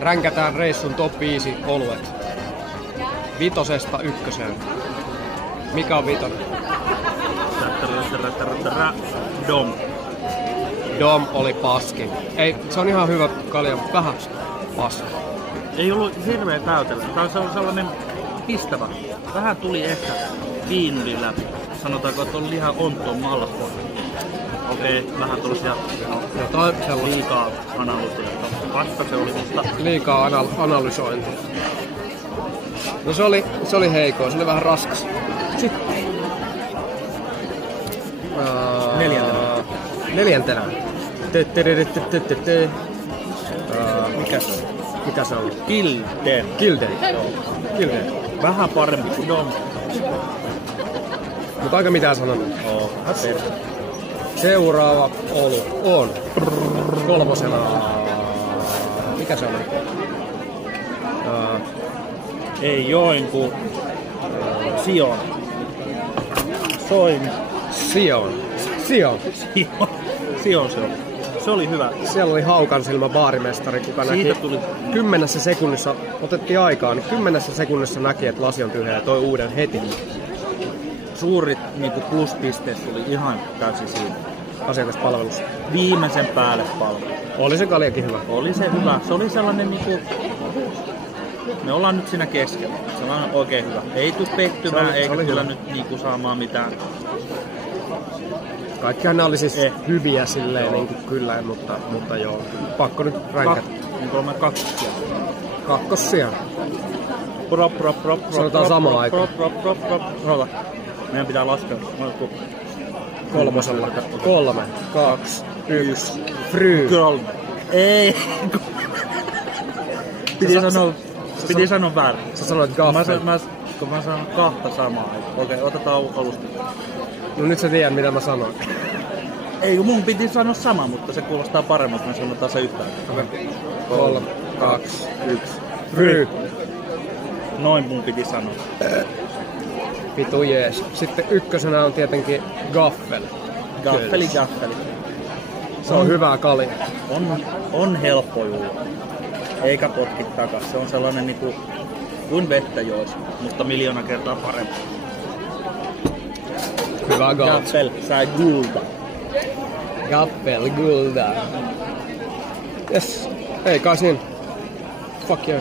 Ränkätään reissun top 5 oluet. 5–1. Mikä on 5? Dom. Dom oli paskin. Ei, se on ihan hyvä kalja, mutta vähän paska. Ei ollut hirveä täytellä. Tää on sellainen pistävä. Vähän tuli ehkä viinurin läpi. Sanotaanko, että oli ihan ontoon malkoa. Okei, vähän tuollaisia liikaa analysointia. Vasta se oli, mutta... Liikaa analysointia. No se oli heikkoa, se oli vähän raskas. Sitten... Neljäntenä. Mikä se on? Kilden. Vähän parempi kuin Dom. Mutta aika mitään sanonut. Seuraava olu on 3. Mikä se on? Ei joinku. Sion. Sion se on. Se oli hyvä. Siellä oli Haukansilmä baarimestari, kuka näki 10 sekunnissa, otettiin aikaa, niin 10 sekunnissa näki, että lasi on tyhjä ja toi uuden heti. Suurit niinku pluspisteet tuli ihan täysin siinä. Asiakaspalvelussa. Viimeisen päälle palvelu. Oli se kaljakin hyvä. Oli se hyvä. Se oli sellainen niinku... Me ollaan nyt siinä keskellä. Se on oikein hyvä. Ei tuu pettymään eikä kyllä nyt niinku saamaan mitään. Kaikkihan ne oli siis hyviä silleen niinku kyllä, mutta joo. Pakko nyt ränkätä. Onko 2 Kakkosia. Prop. Sanotaan samaan aikaan. Prop. Meidän pitää laskea. 3, 2, 1. Fry. Ei. Piti sanoa väärin. Sä sanoit gaffel. Kun mä sanon 2 samaa aikaa. Okei, otetaan alusta. No nyt sä tiedät mitä mä sanoin. Ei, mun piti sanoa sama, mutta se kuulostaa paremmin, että me sanotaan se yhtään. Okei. 3, 2, 1. Fry. Noin mun piti sanoa. Vitu jees. Sitten 1 on tietenkin gaffel. Gaffeli. Se on hyvää kalja. On helppo juoda. Eikä potki takas. Se on sellainen niinku kuin vettä jois, mutta 1,000,000 kertaa parempi. Hyvä gaffel. Sä gulda. Gaffel gulda. Yes. Ei kai siinä. Fuck yeah.